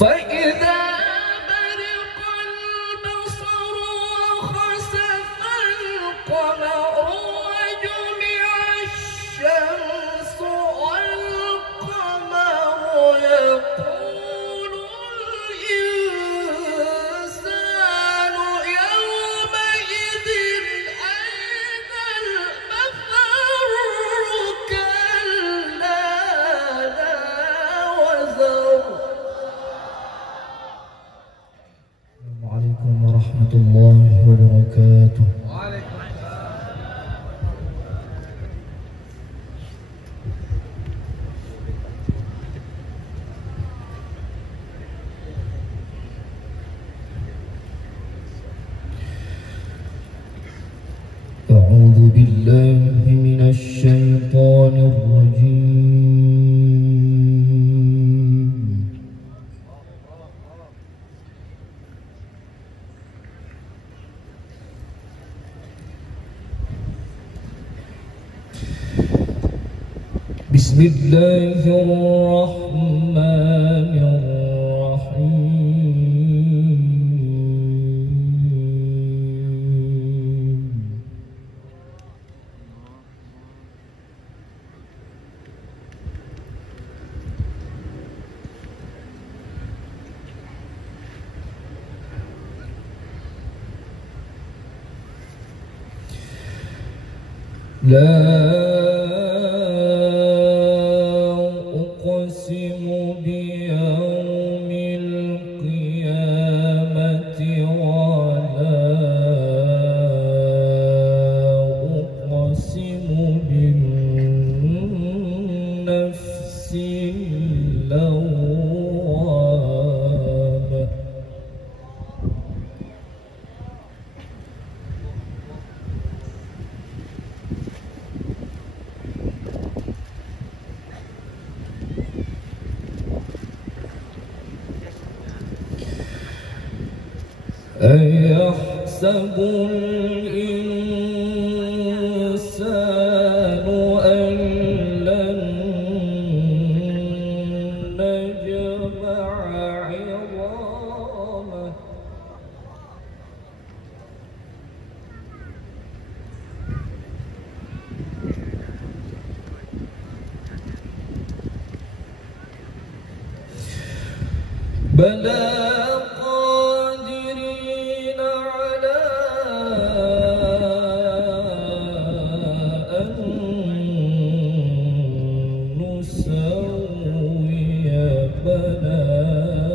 فإذا برق البصر وخسف القمر وجمع الشمس والقمر يقول الإنسان يومئذ أين المفر كلا لا وزر. السلام عليكم ورحمة الله وبركاته. وعليكم السلام. أعوذ بالله من الشيطان الرجيم. بسم الله الرحمن الرحيم. لا أقسم بيوم القيامة ولا أقسم بالنفس اللوامة. أيحسب الإنسان أن لن نجمع عظامه. بلى قادرين على أن نسوي بنانه.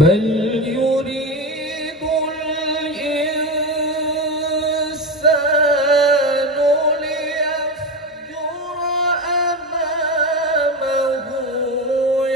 بل يريد الإنسان ليفجر أمامه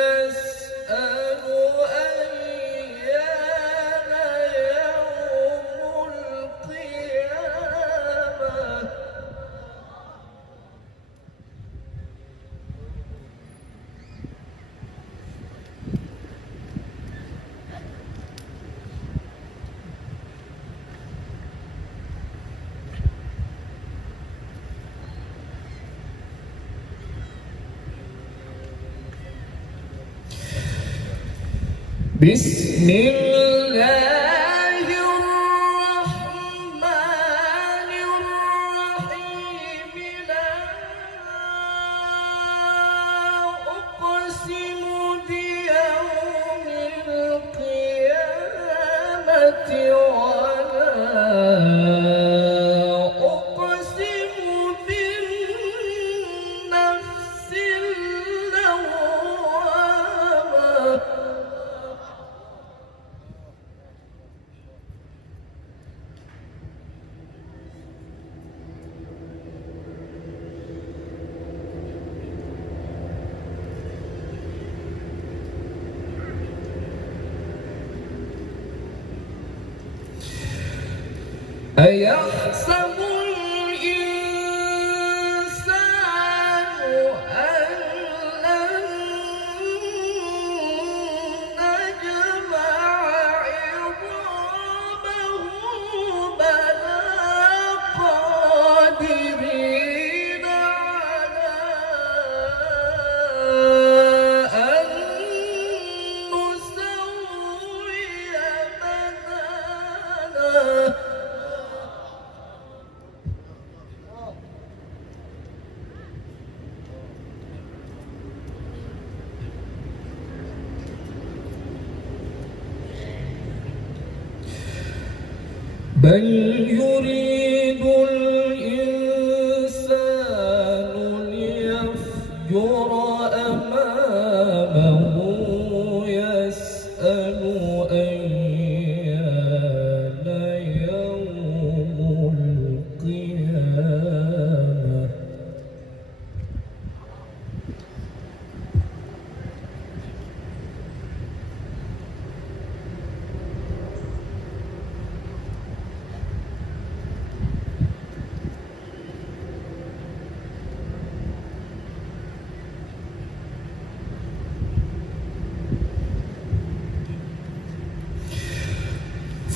يسأل أيان يوم القيامة. بسم الله الرحمن الرحيم. لا أقسم بيوم القيامة ولا أقسم بالنفس اللوامة. أيحسب الإنسان أن لن بل يريد الإنسان ليفجر أمامه يسأل أيان يوم القيامة.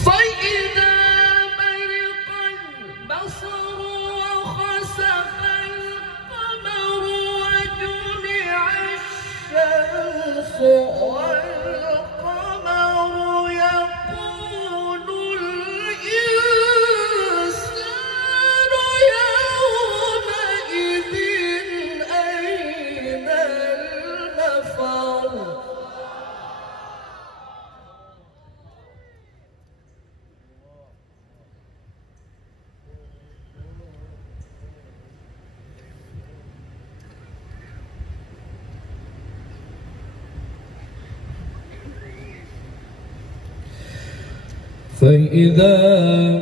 فإذا برق البصر وخسف القمر وجمع الشمس والقمر يقول الإنسان يومئذ أين المفر. فإذا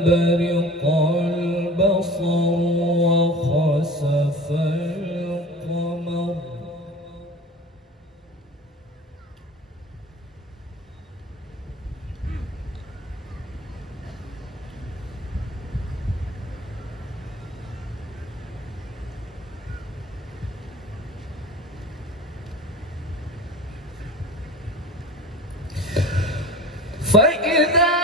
برق البصر وخسف القمر فإذا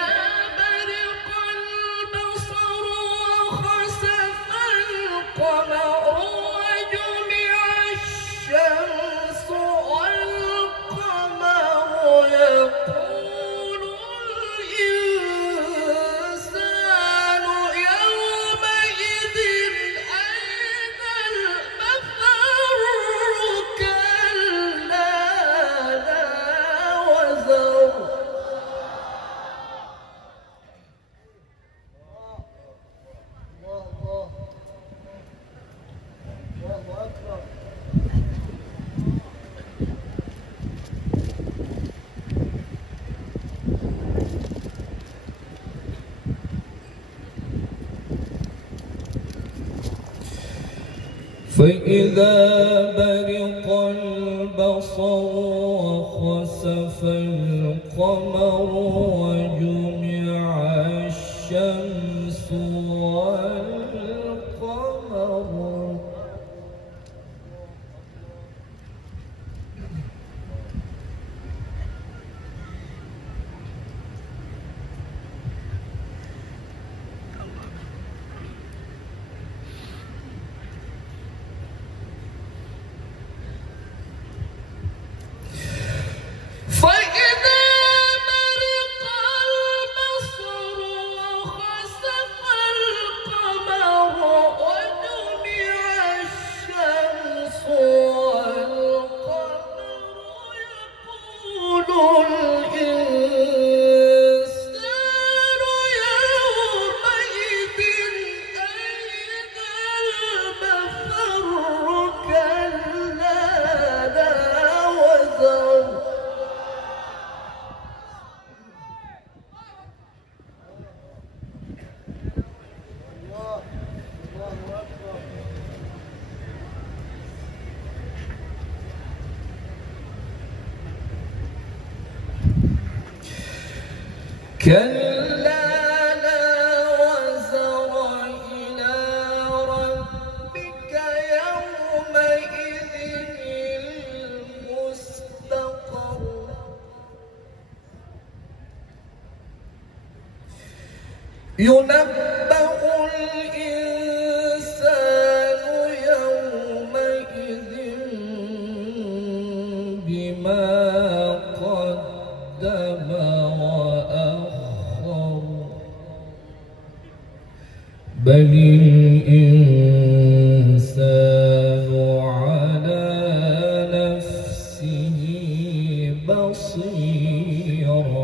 برق البصر وخسف القمر وجمع الشمس والقمر يقول الإنسان يومئذ أين المفر. كلا لا وزر. فإذا برق البصر وخسف القمر وجمع الشمس والقمر كلا لا وزر إلى ربك يومئذ المستقر. ينبأ الإنسان يومئذ بما قدم وأخر. بل الإنسان على نفسه بصيرة.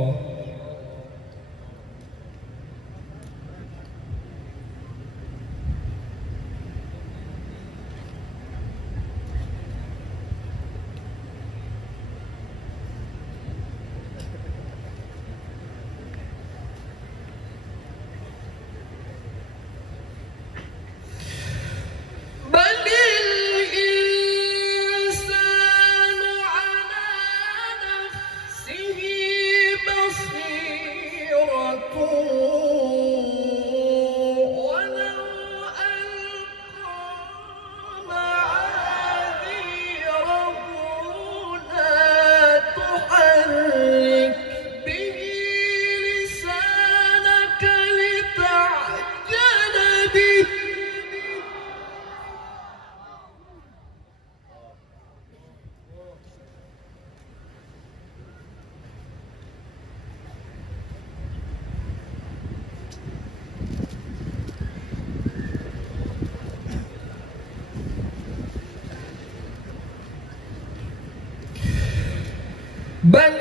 بل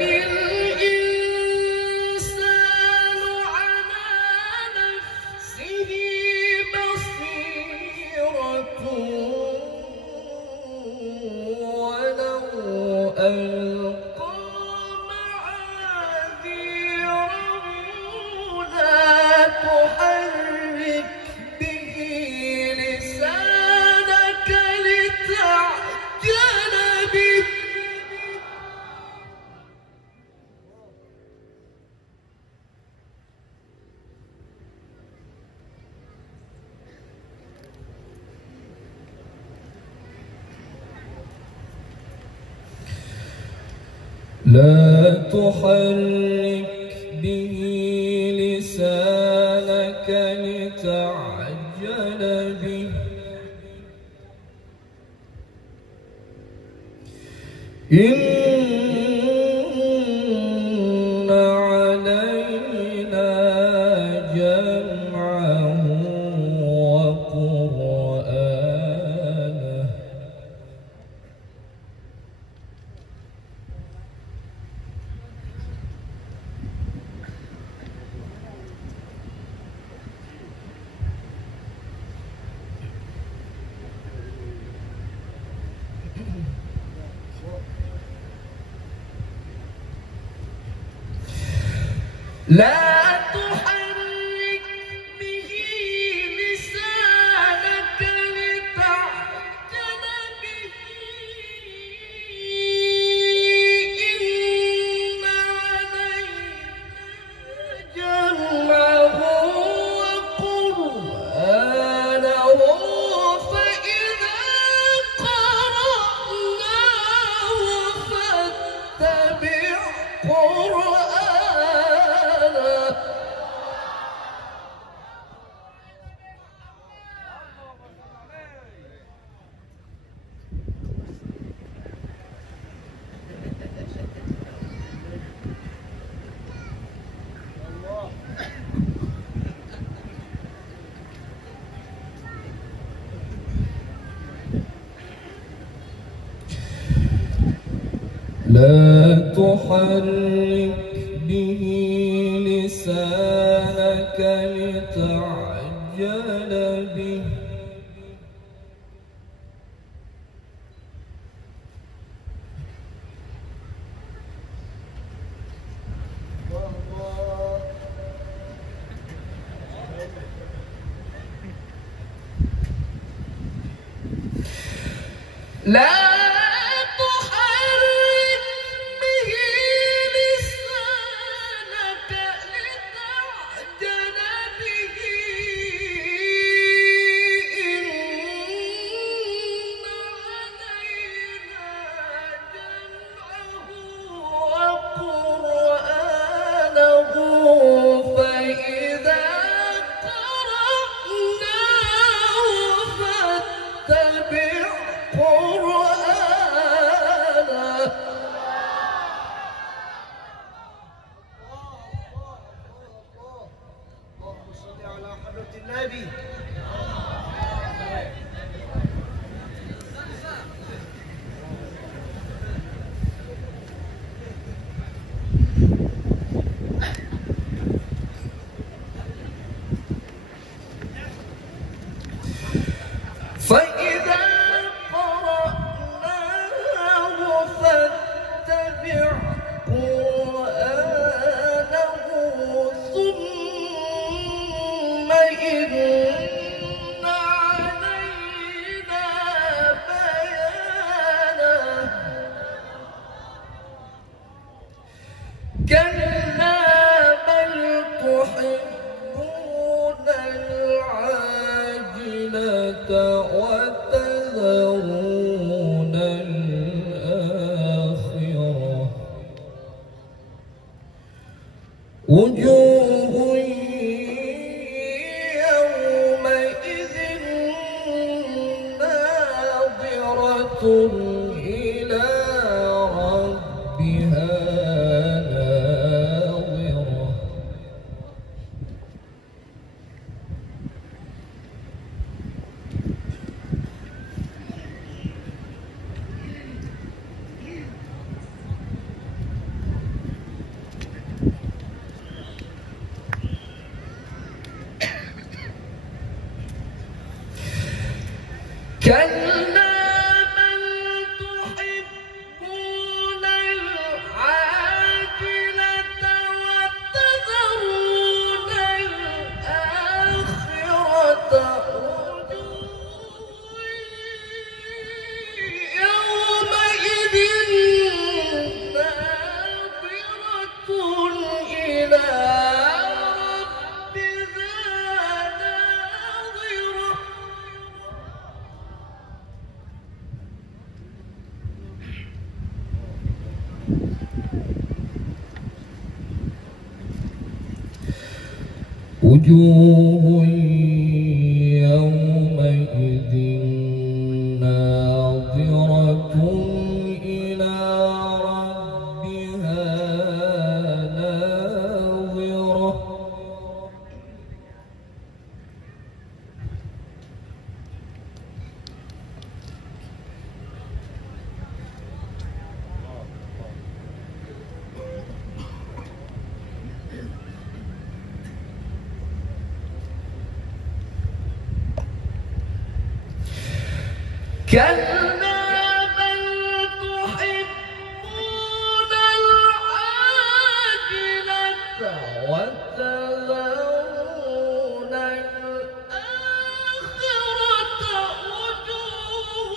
الإنسان على نفسه بصيرة ولو ألقى معاذيره لا تحرك به لسانك لتعجل به لا تحرك به لسانك لتعجل به إن علينا جمعه وقرآنه لا تحرك به لسانك لتعجل به إن علينا جمعه وقرآنه فإذا قرأناه فاتبع قرآنه لا تحرك به لسانك لتعجل به لا تحرك به لسانك لتعجل به إن علينا جمعه وقرآنه فإذا قرأناه فاتبع قرآنه اللهم صل على حضرة النبي. فإذا قرأناه فاتبع قرآنه ثم إن علينا بيانه كلا بل تحبون العاجلة وتذرون الآخرة وجوه يومئذ ناظرة إلى ربها ناظرة وجوه يومئذ ناظرة إلى ربها ناظرة كلا بل تحبون العاجلة وتذرون الآخرة وجوه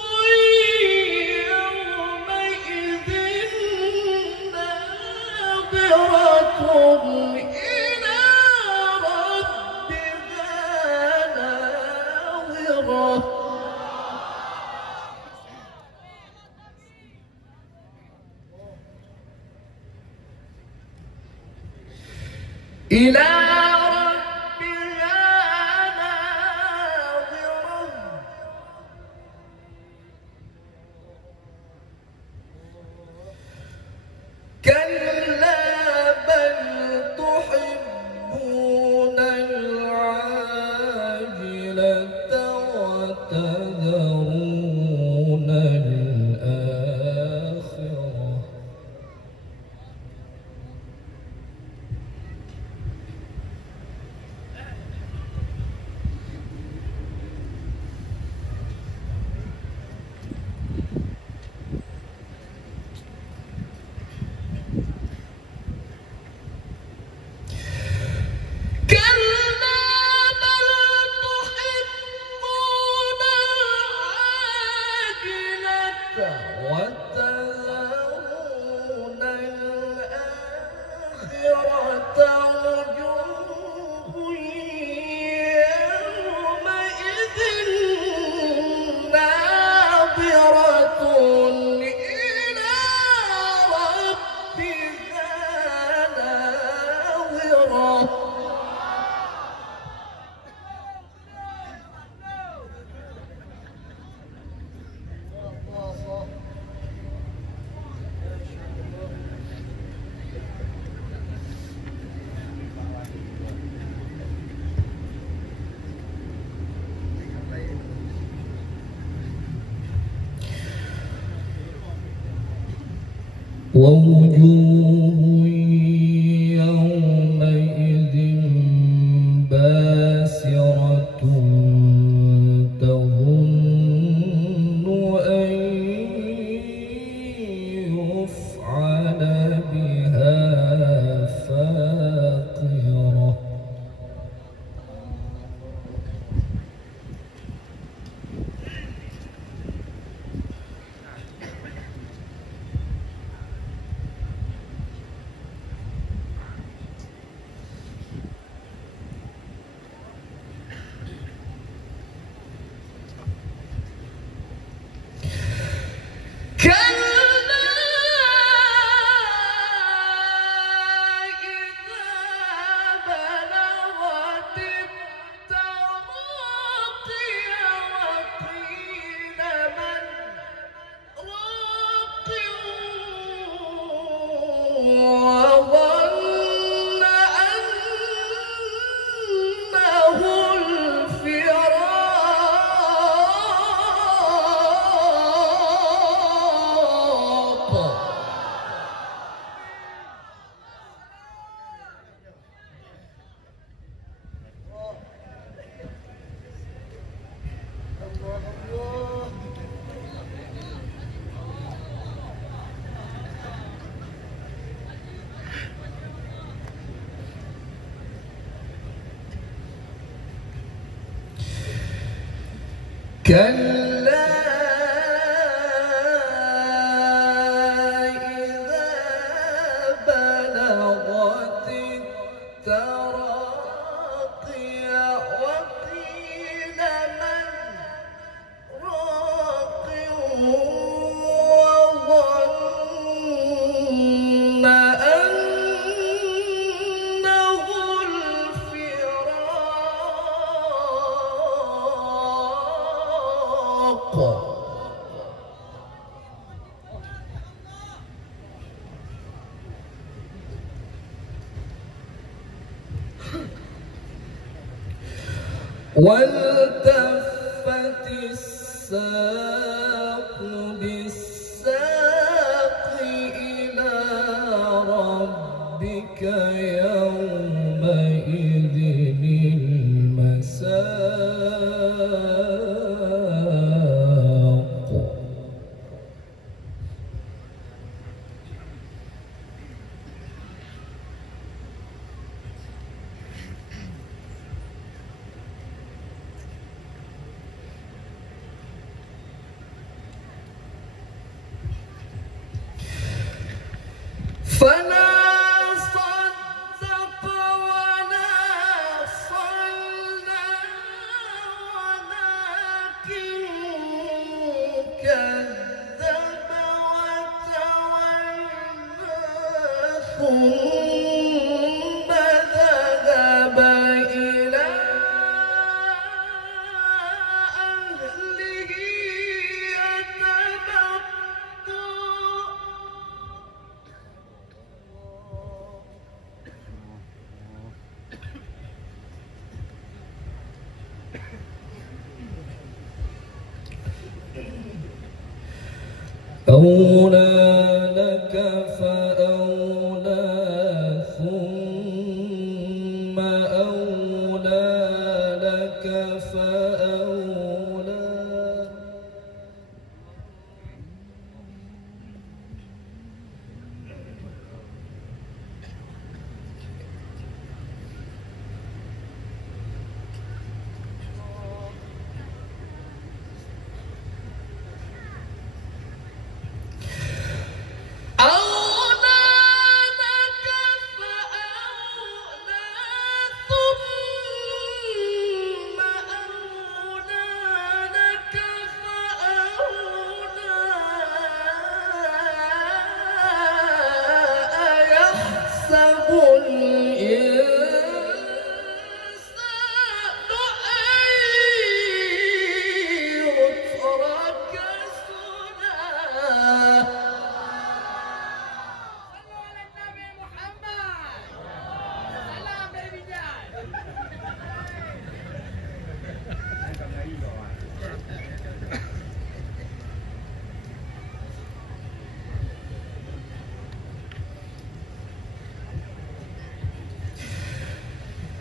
يومئذ ناظرة إلى ربها ناظرة إلى ربها ناظرة كلا بل تحبون العاجلة وتذرون الآخرة وتذرون الآخرة وجوه يومئذ ناظرة إلى ربها ناظرة ووجوه يومئذ باسرة تظن أن يفعل بها فاقرة كلا إذا بلغت التراقي وقيل من راق وظن أنه الفراق والتفت الساق بالساق إلى ربك يومئذ المساق فلا صدق ولا صلى ولكن كذب وتولى ثم ذهب إلى أهله يتمطى أولى لك فأولى ثم أولى لك فأولى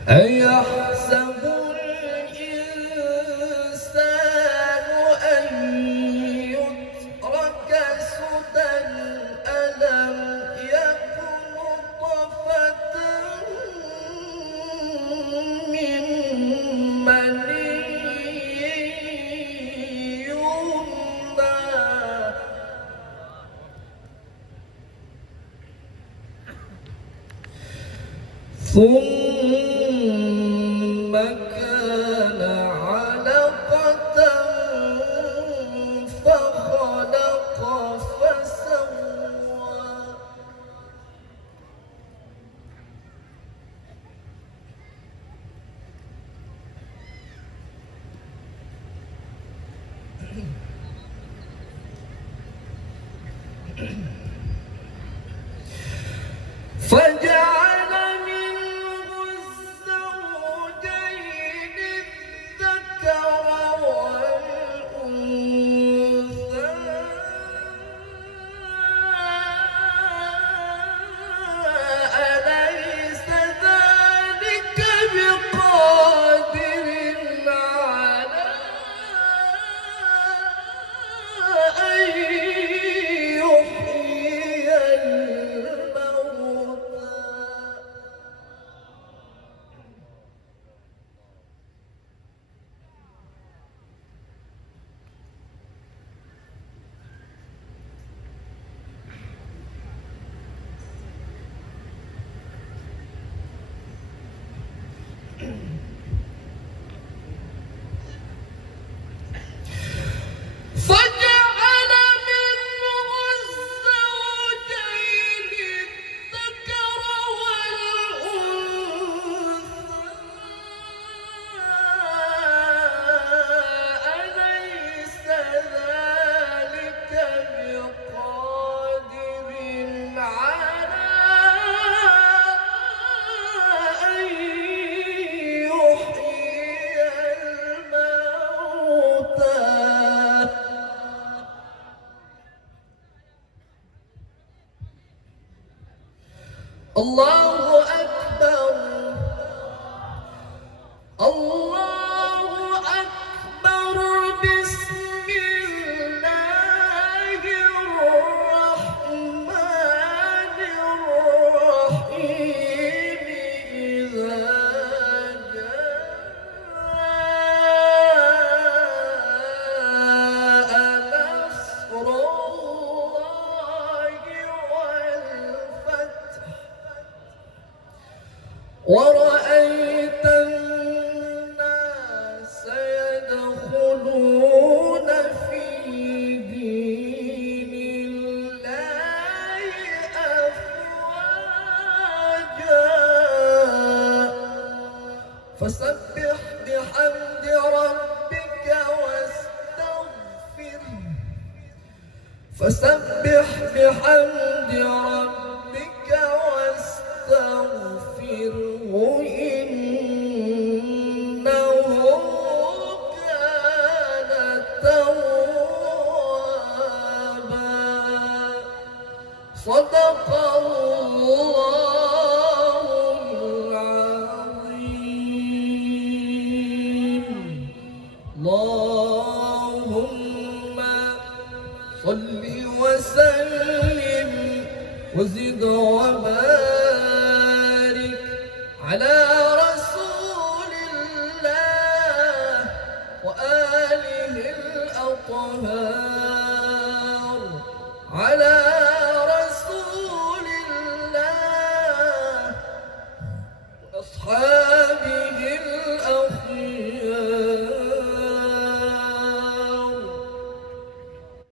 أيحسب الإنسان أن يترك سدى ألم يك نطفة من مني يمنى ثم كان علقة فخلق فسوى فجعل منه الزوجين الذكر والأنثى أليس ذلك بقادر على أن يحيي الله أكبر الله أكبر بسم الله الرحمن الرحيم إذا جاء نصر الله والفتح ورأيت الناس يدخلون في دين الله أفواجا فسبح بحمد ربك واستغفره فسبح بحمد ربك واستغفره إنه كان توابا صدق الله العظيم اللهم صل وسلم وزد وبارك على